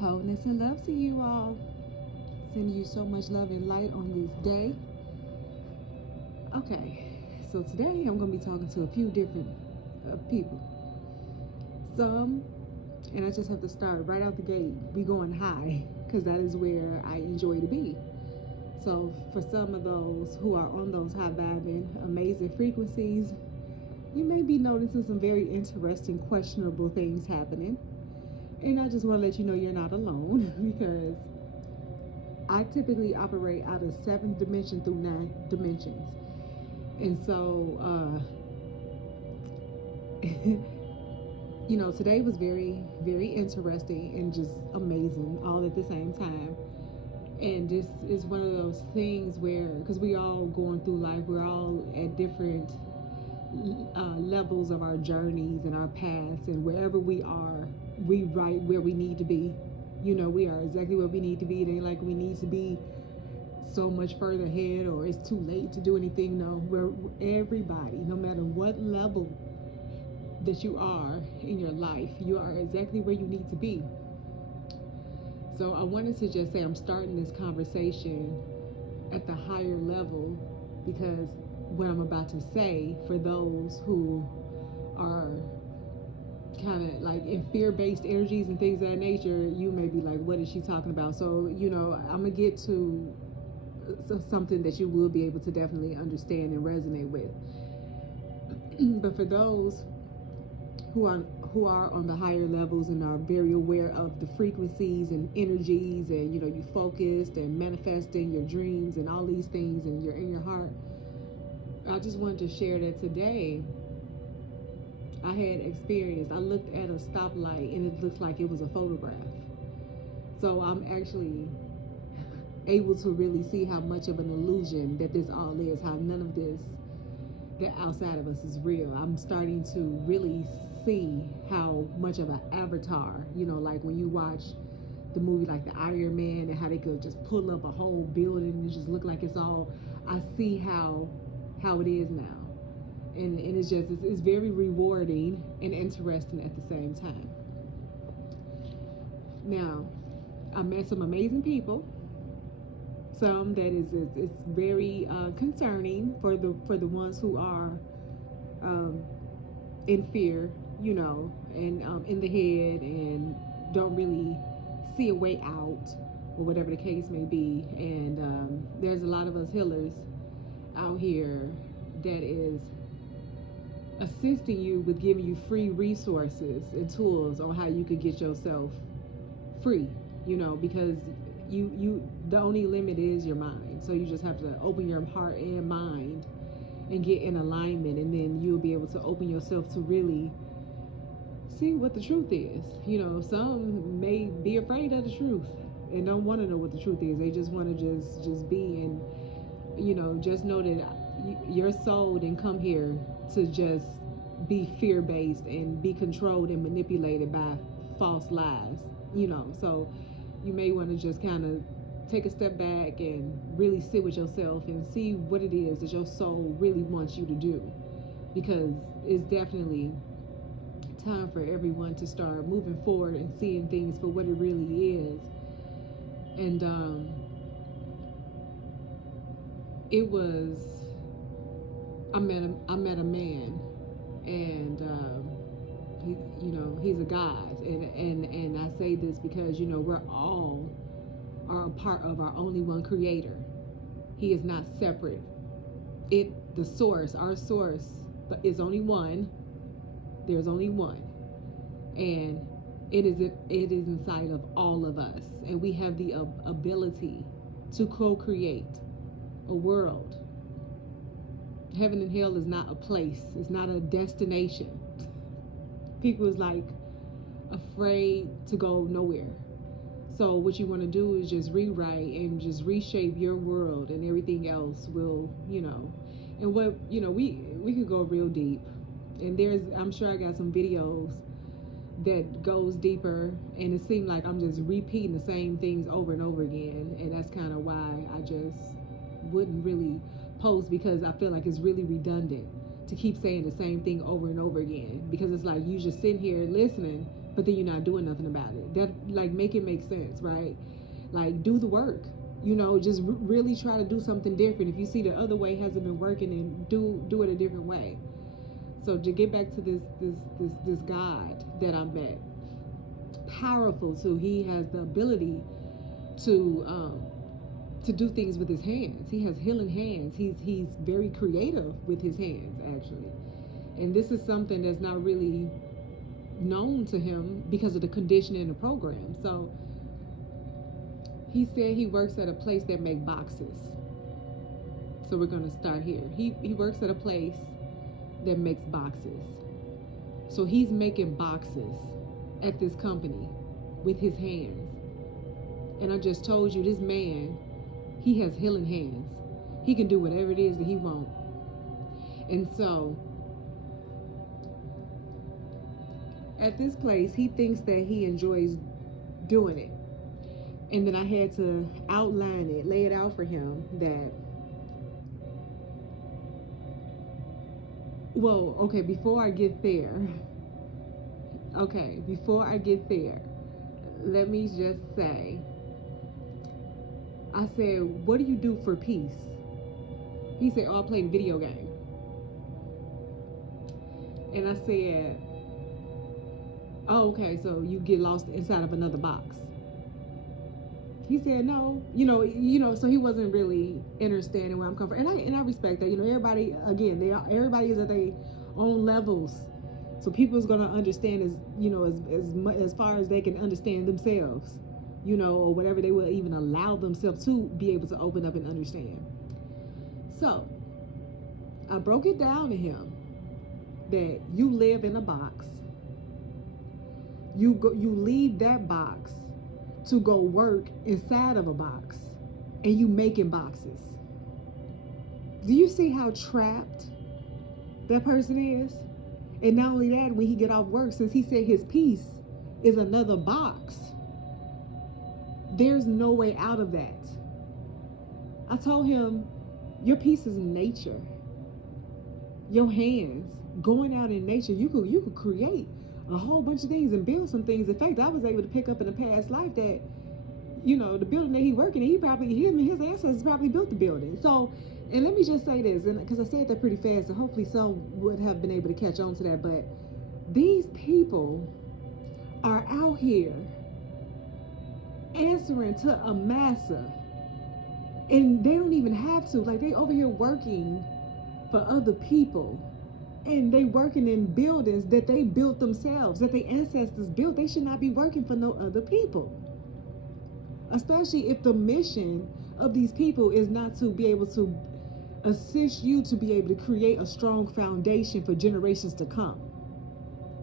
Wholeness and love to you all. Sending you so much love and light on this day. Okay, so today I'm going to be talking to a few different people. Some, and I just have to start right out the gate, be going high, because that is where I enjoy to be. So for some of those who are on those high vibing, amazing frequencies, you may be noticing some very interesting, questionable things happening. And I just want to let you know you're not alone because I typically operate out of 7th dimension through 9 dimensions. And so, today was very, very interesting and just amazing all at the same time. And this is one of those things where, because we all going through life, we're all at different levels of our journeys and our paths, and wherever we are, we right where we need to be. We are exactly where we need to be. It ain't like we need to be so much further ahead or it's too late to do anything. No, we're everybody, no matter what level that you are in your life, you are exactly where you need to be. So I wanted to just say I'm starting this conversation at the higher level because what I'm about to say, for those who are kind of like in fear-based energies and things of that nature, you may be like, what is she talking about? So I'm gonna get to something that you will be able to definitely understand and resonate with. But for those who are on the higher levels and are very aware of the frequencies and energies, and you focused and manifesting your dreams and all these things, and you're in your heart, I just wanted to share that today I had experienced. I looked at a stoplight and it looked like it was a photograph. So I'm actually able to really see how much of an illusion that this all is, how none of this that outside of us is real. I'm starting to really see how much of an avatar, like when you watch the movie like the Iron Man and how they could just pull up a whole building and it just look like it's all, I see how it is now. And it's very rewarding and interesting at the same time. Now, I met some amazing people. Some that is it's very concerning for the ones who are in fear, and in the head and don't really see a way out, or whatever the case may be. And there's a lot of us healers out here that is assisting you with giving you free resources and tools on how you could get yourself free, because you the only limit is your mind. So you just have to open your heart and mind and get in alignment, and then you'll be able to open yourself to really see what the truth is. Some may be afraid of the truth and don't want to know what the truth is. They just want to just be, and just know that your soul didn't come here to just be fear-based and be controlled and manipulated by false lies. So you may want to just kind of take a step back and really sit with yourself and see what it is that your soul really wants you to do, because it's definitely time for everyone to start moving forward and seeing things for what it really is. And it was I met a man, and he's a God, and I say this because we're all are a part of our only one Creator. He is not separate. The source, our source, is only one. There's only one, and it is inside of all of us, and we have the ability to co-create a world. Heaven and hell is not a place. It's not a destination. People is like afraid to go nowhere. So what you want to do is just rewrite and just reshape your world, and everything else will, and what, we could go real deep. And I'm sure I got some videos that goes deeper, and it seemed like I'm just repeating the same things over and over again. And that's kind of why I just wouldn't really post, because I feel like it's really redundant to keep saying the same thing over and over again, because it's like you just sitting here listening, but then you're not doing nothing about it. That, like, make it make sense, right? Like, do the work. Just really try to do something different. If you see the other way hasn't been working, and do it a different way. So to get back to this God that I met, powerful too. He has the ability to do things with his hands. He has healing hands. He's very creative with his hands, actually. And this is something that's not really known to him because of the conditioning in the program. So he said he works at a place that make boxes. So we're going to start here. He works at a place that makes boxes. So he's making boxes at this company with his hands. And I just told you, this man, he has healing hands. He can do whatever it is that he wants. And so at this place, he thinks that he enjoys doing it. And then I had to outline it, lay it out for him that, well, okay, before I get there, let me just say, I said, what do you do for peace? He said, oh, I play a video game. And I said, oh, okay, so you get lost inside of another box. He said, no, so he wasn't really understanding where I'm coming from. And I respect that. Everybody, again, everybody is at their own levels. So people's going to understand as far as they can understand themselves, or whatever they will even allow themselves to be able to open up and understand. So I broke it down to him that you live in a box. You leave that box to go work inside of a box, and you making boxes. Do you see how trapped that person is? And not only that, when he get off work, since he said his peace is another box, there's no way out of that. I told him, your peace is in nature. Your hands, going out in nature, you could create a whole bunch of things and build some things. In fact, I was able to pick up in a past life that, the building that he working in, him and his ancestors probably built the building. So, and let me just say this, and because I said that pretty fast, and hopefully some would have been able to catch on to that, but these people are out here answering to a massa, and they don't even have to. Like, they over here working for other people. And they working in buildings that they built themselves, that their ancestors built. They should not be working for no other people. Especially if the mission of these people is not to be able to assist you to be able to create a strong foundation for generations to come.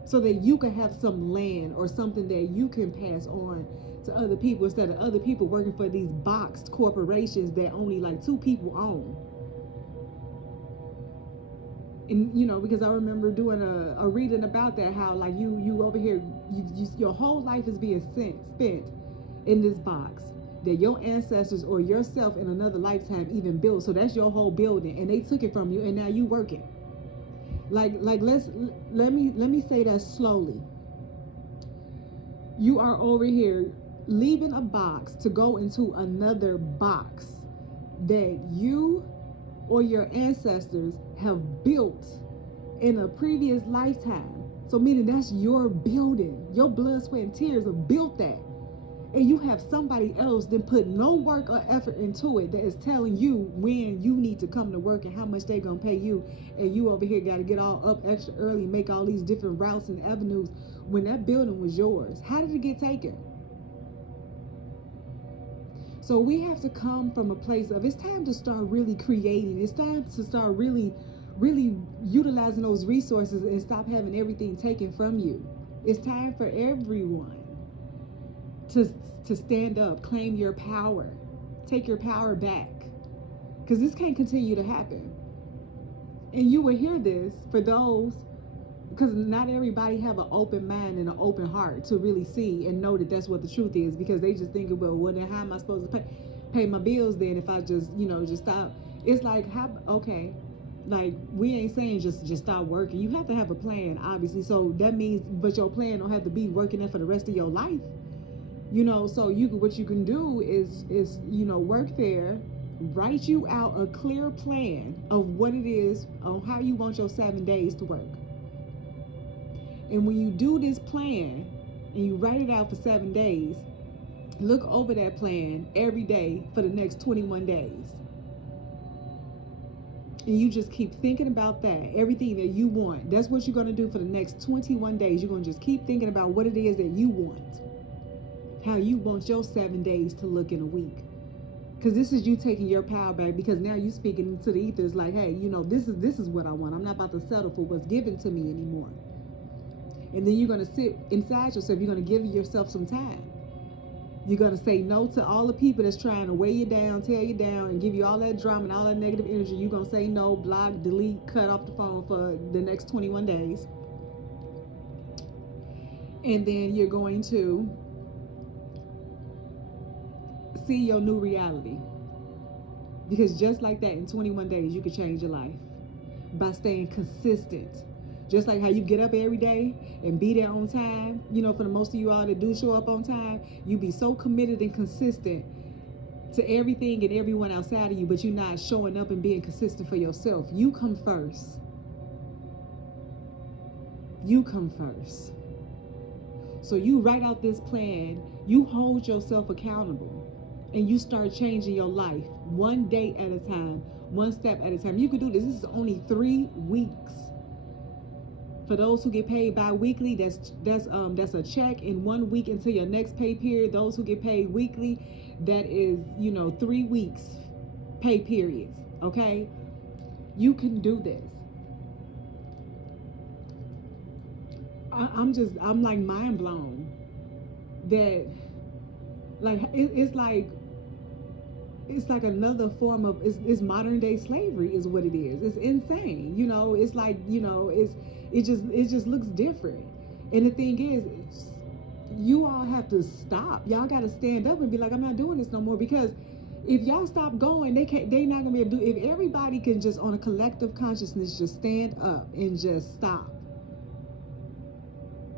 So that you can have some land or something that you can pass on to other people, instead of other people working for these boxed corporations that only like 2 people own. And because I remember doing a reading about that, how like you over here, your whole life is being spent in this box that your ancestors or yourself in another lifetime even built. So that's your whole building, and they took it from you, and now you working. Like let me say that slowly. You are over here leaving a box to go into another box that you or your ancestors have built in a previous lifetime. So meaning that's your building. Your blood, sweat, and tears have built that. And you have somebody else that put no work or effort into it, that is telling you when you need to come to work and how much they're going to pay you. And you over here got to get all up extra early, make all these different routes and avenues when that building was yours. How did it get taken? So we have to come from a place of, it's time to start really creating. It's time to start really utilizing those resources and stop having everything taken from you. It's time for everyone to stand up, claim your power, take your power back, because this can't continue to happen. And you will hear this for those, because not everybody have an open mind and an open heart to really see and know that that's what the truth is, because they just think, well, then how am I supposed to pay my bills then if I just stop? It's like, okay, Like, we ain't saying just stop working. You have to have a plan, obviously. So that means, but your plan don't have to be working there for the rest of your life. So what you can do is work there, write you out a clear plan of what it is on how you want your 7 days to work. And when you do this plan and you write it out for 7 days, look over that plan every day for the next 21 days. And you just keep thinking about that, everything that you want. That's what you're going to do for the next 21 days. You're going to just keep thinking about what it is that you want, how you want your 7 days to look in a week. Because this is you taking your power back, because now you're speaking into the ethers like, hey, this is what I want. I'm not about to settle for what's given to me anymore. And then you're going to sit inside yourself. You're going to give yourself some time. You're going to say no to all the people that's trying to weigh you down, tear you down, and give you all that drama and all that negative energy. You're going to say no, block, delete, cut off the phone for the next 21 days. And then you're going to see your new reality. Because just like that, in 21 days, you can change your life by staying consistent. Just like how you get up every day and be there on time, for the most of you all that do show up on time, you be so committed and consistent to everything and everyone outside of you, but you're not showing up and being consistent for yourself. You come first. You come first. So you write out this plan, you hold yourself accountable, and you start changing your life one day at a time, one step at a time. You can do this. This is only 3 weeks. For those who get paid bi-weekly, that's a check in 1 week until your next pay period. Those who get paid weekly, that is 3 weeks pay periods. Okay, you can do this. I'm like mind blown that like it's like another form of it's modern day slavery is what it is. It's insane. It's like it just looks different. And the thing is, you all have to stop. Y'all got to stand up and be like, I'm not doing this no more. Because if y'all stop going, they not gonna be able to do. If everybody can just on a collective consciousness just stand up and just stop,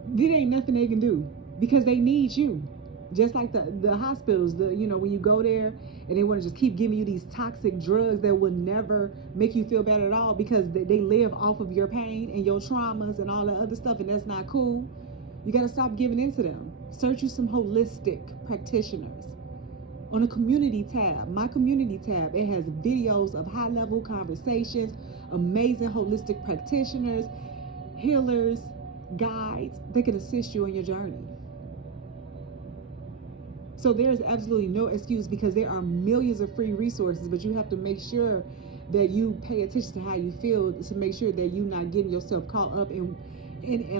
there ain't nothing they can do, because they need you. Just like the hospitals, when you go there and they want to just keep giving you these toxic drugs that will never make you feel better at all, because they live off of your pain and your traumas and all the other stuff, and that's not cool. You got to stop giving into them. Search you some holistic practitioners. On a community tab, my community tab, it has videos of high-level conversations, amazing holistic practitioners, healers, guides that can assist you on your journey. So there's absolutely no excuse, because there are millions of free resources, but you have to make sure that you pay attention to how you feel, to make sure that you're not getting yourself caught up in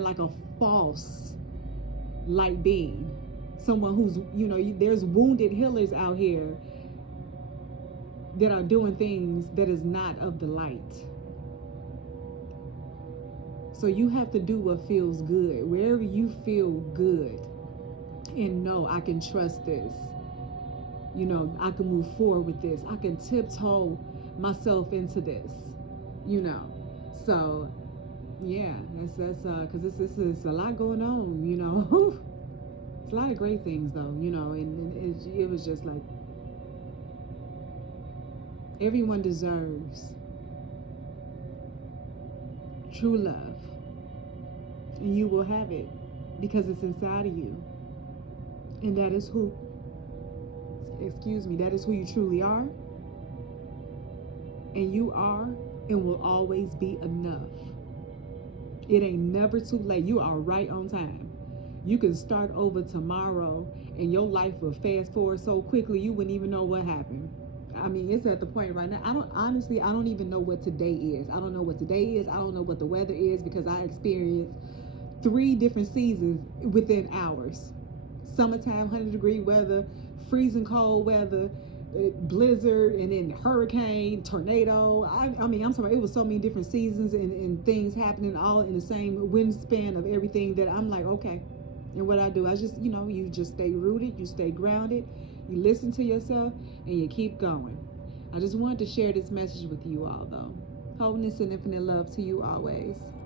like a false light being. Someone who's, there's wounded healers out here that are doing things that is not of the light. So you have to do what feels good, wherever you feel good. And no, I can trust this. I can move forward with this. I can tiptoe myself into this. So yeah, that's because this is a lot going on. It's a lot of great things though. And it was just like everyone deserves true love, and you will have it because it's inside of you. And that is who you truly are. And you are and will always be enough. It ain't never too late. You are right on time. You can start over tomorrow and your life will fast forward so quickly you wouldn't even know what happened. I mean, it's at the point right now. I don't even know what today is. I don't know what today is. I don't know what the weather is, because I experienced 3 different seasons within hours. Summertime, 100-degree weather, freezing cold weather, blizzard, and then hurricane, tornado. I'm sorry, it was so many different seasons and things happening all in the same wind span of everything that I'm like, okay. And what I do, I just, you just stay rooted, you stay grounded, you listen to yourself, and you keep going. I just wanted to share this message with you all, though. Wholeness and infinite love to you always.